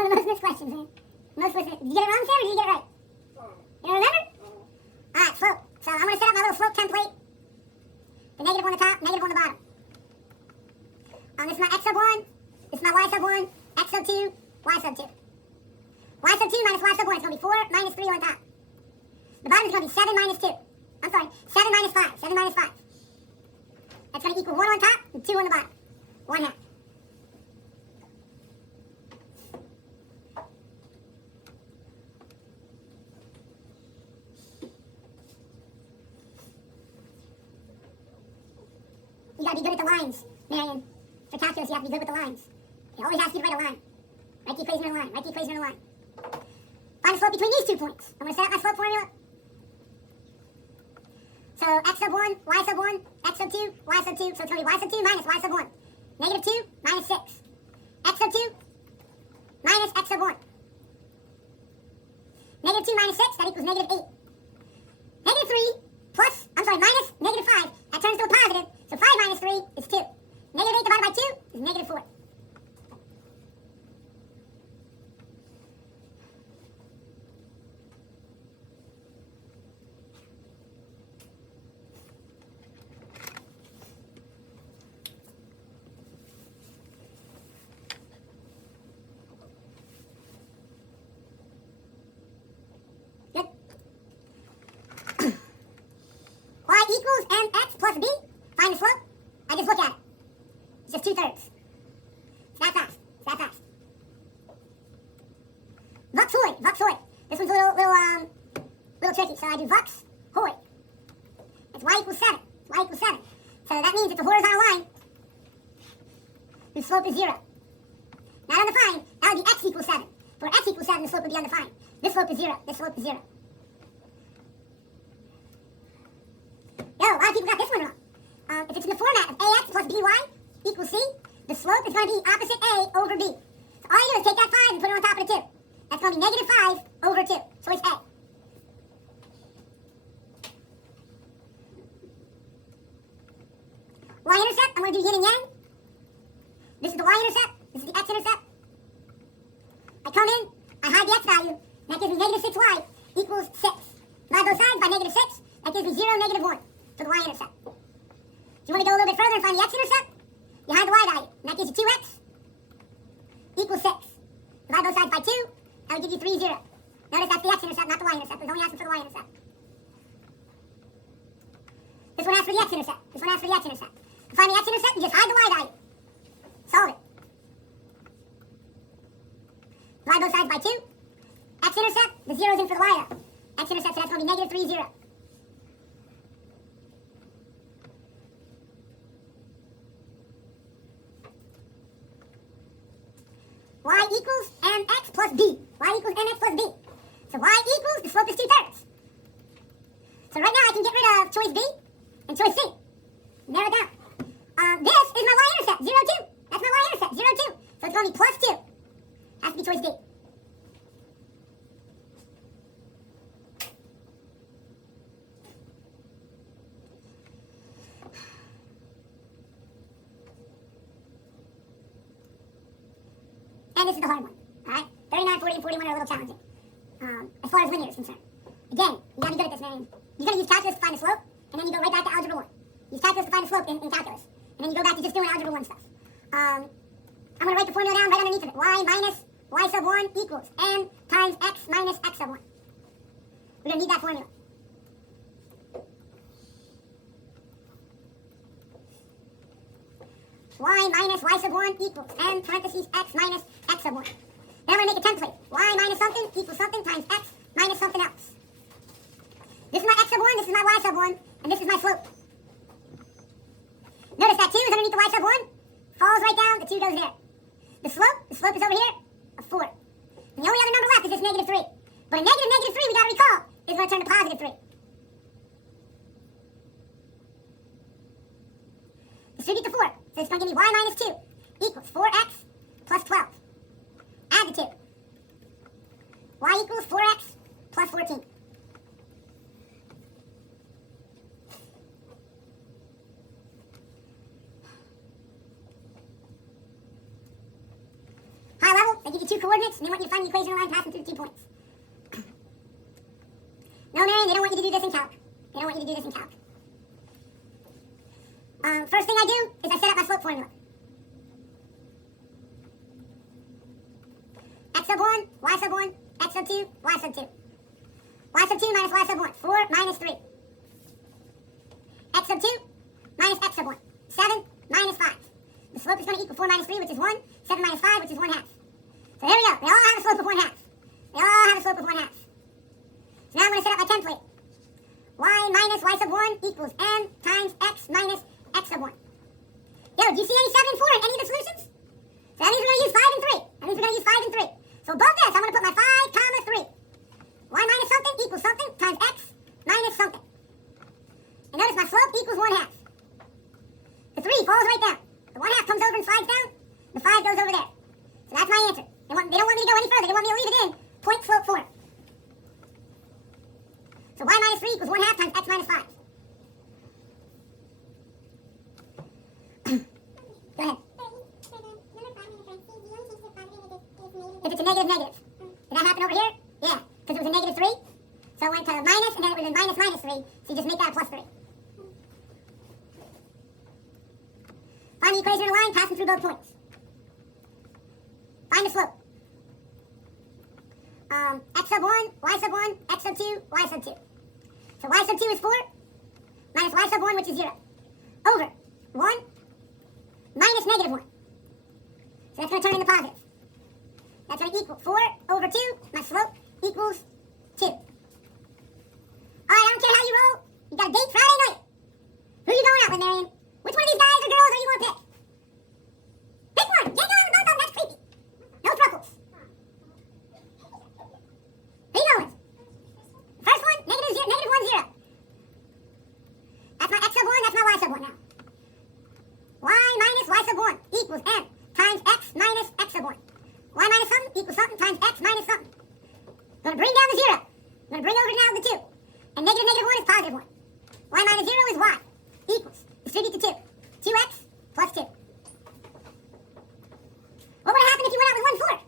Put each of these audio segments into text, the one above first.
One of the most missed questions, man. Most missed. Did you get it wrong, Sam, or did you get it right? You don't remember? Alright, slope. So I'm going to set up my little slope template. The negative on the top, negative on the bottom. This is my x sub 1, this is my y sub 1, x sub 2, y sub 2. Y sub 2 minus y sub 1 is going to be 4 minus 3 on top. The bottom is going to be 7 minus 2. I'm sorry, 7 minus 5. 7 minus 5. That's going to equal 1 on top and 2 on the bottom. 1 half. You got to be good at the lines, Marion. For calculus, you have to be good with the lines. It always asks you to write a line. Write the equation in a line. Write the equation in a line. Find the slope between these 2 points. I'm going to set up my slope formula. So x sub 1, y sub 1, x sub 2, y sub 2. So it's going to be y sub 2 minus y sub 1. Negative 2 minus 6. X sub 2 minus x sub 1. Negative 2 minus 6, that equals negative 8. Negative 3 plus, minus negative 5. That turns to a positive. So 5 minus 3 is 2. Negative 8 divided by 2 is negative 4. Good. Y equals mx plus b. Find the slope. I just look at it. It's just 2/3. It's that fast. It's that fast. Vux Hoy. Vux Hoy. This one's a little tricky. So I do Vux Hoy. It's y equals 7. It's y equals 7. So that means it's a horizontal line whose slope is 0. Not undefined. That would be x equals 7. For x equals 7, the slope would be undefined. This slope is 0. This slope is 0. Yo, a lot of people got this one wrong. If it's in the format of ax plus by equals c, the slope is going to be opposite a over b. So all you do is take that 5 and put it on top of the 2. That's going to be negative 5 over 2. Choice A. Y-intercept, I'm going to do yin and yang. This is the y-intercept. This is the x-intercept. I come in, I hide the x value, and that gives me negative 6y equals 6. Divide both sides by negative 6, that gives me 0, negative 1 for the y-intercept. If you want to go a little bit further and find the x-intercept, you hide the y value, and that gives you 2x equals 6. Divide both sides by 2, that would give you 3, 0. Notice that's the x-intercept, not the y-intercept. It's only asking for the y-intercept. This one asks for the x-intercept. This one asks for the x-intercept. To find the x-intercept, you just hide the y value. Solve it. Divide both sides by 2. X-intercept, the 0 is in for the y though. X-intercept, so that's going to be negative 3, 0. Y equals mx plus b. Y equals mx plus b. So y equals, the slope is 2/3. So right now I can get rid of choice B and choice C. Narrow it down. This is my y-intercept, 0, 2. That's my y-intercept, 0, 2. So it's going to be plus 2. Has to be choice D. And this is the hard one, alright? 39, 40, and 41 are a little challenging, as far as linear is concerned. Again, you gotta be good at this, man. You're gonna use calculus to find the slope, and then you go right back to algebra 1. Use calculus to find the slope in calculus, and then you go back to just doing algebra 1 stuff. I'm gonna write the formula down right underneath of it. Y minus y sub 1 equals m times x minus x sub 1. We're gonna need that formula. Y minus y sub 1 equals m parentheses x minus x sub 1. Then I'm going to make a template. Y minus something equals something times x minus something else. This is my x sub 1, this is my y sub 1, and this is my slope. Notice that 2 is underneath the y sub 1, falls right down, the 2 goes there. The slope is over here, a 4. And the only other number left is this negative 3. But a negative 3, we got to recall, is going to turn to positive 3. Distribute the 4. So it's going to give me y minus 2 equals 4x plus 12. Add the 2. Y equals 4x plus 14. High level, They give you two coordinates, and they want you to find the equation of a line passing through 2 points. No, Marion, they don't want you to do this in calc. They don't want you to do this in calc. First thing I do is I set up my slope formula. X sub 1, y sub 1, x sub 2, y sub 2. Y sub 2 minus y sub 1, 4 minus 3. X sub 2 minus x sub 1, 7 minus 5. The slope is going to equal 4 minus 3, which is 1, 7 minus 5, which is 1/2. So there we go. They all have a slope of 1/2. They all have a slope of 1/2. So now I'm going to set up my template. Y minus y sub 1 equals m times x minus x sub 1. Yo, do you see any 7 and 4 in any of the solutions? So that means we're going to use 5 and 3. That means we're going to use 5 and 3. So above this, I'm going to put my 5 comma 3. Y minus something equals something times x minus something. And notice my slope equals 1/2. The 3 falls right down. The 1/2 comes over and slides down. The 5 goes over there. So that's my answer. They don't want me to go any further. They want me to leave it in point slope form. So y minus 3 equals 1/2 times x minus 5. Go ahead. If it's a negative, negative. Did that happen over here? Yeah, because it was a negative 3. So it went to minus, and then it was a minus minus 3. So you just make that a plus 3. Find the equation of a line passing through both points. Find the slope. X sub 1, y sub 1, x sub 2, y sub 2. So y sub 2 is 4, minus y sub 1, which is 0. Over 1 minus negative 1. So that's going to turn into positive. That's going to equal 4 over 2. My slope equals 2. All right, I don't care how you roll. You got a date Friday night. Who are you going out with, Marion? Which one of these guys or girls are you going to pick? Pick one. You can't go out with both of them. That's creepy. No thrupples. Who are you going with? First one, negative 1, 0. That's my x sub 1. That's my y sub 1 now. Y minus y sub 1 equals m times x minus x sub 1. Y minus something equals something times x minus something. I'm going to bring down the 0. I'm going to bring over now the 2. And negative negative 1 is positive 1. Y minus 0 is y equals, distribute to 2. 2x plus 2. What would have happened if you went out with 1, 4?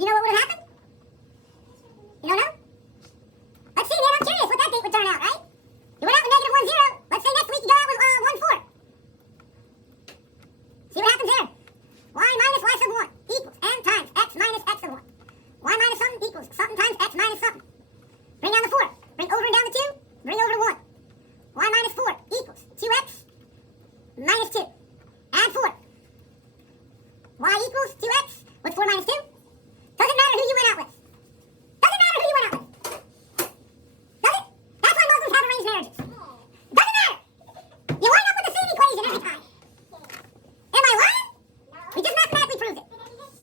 You know what would have happened? You don't know? Let's see, man. I'm curious what that date would turn out, right? You went out with negative 1, 0. Let's say next week you go out with 1, 4. See what happens there? Y minus y sub 1 equals m times x minus x sub 1. Y minus something equals something times x minus something. Bring down the 4. Bring over and down the 2. Bring over the 1. Y minus 4 equals 2x minus 2. Add 4. Y equals 2x. What's 4 minus 2?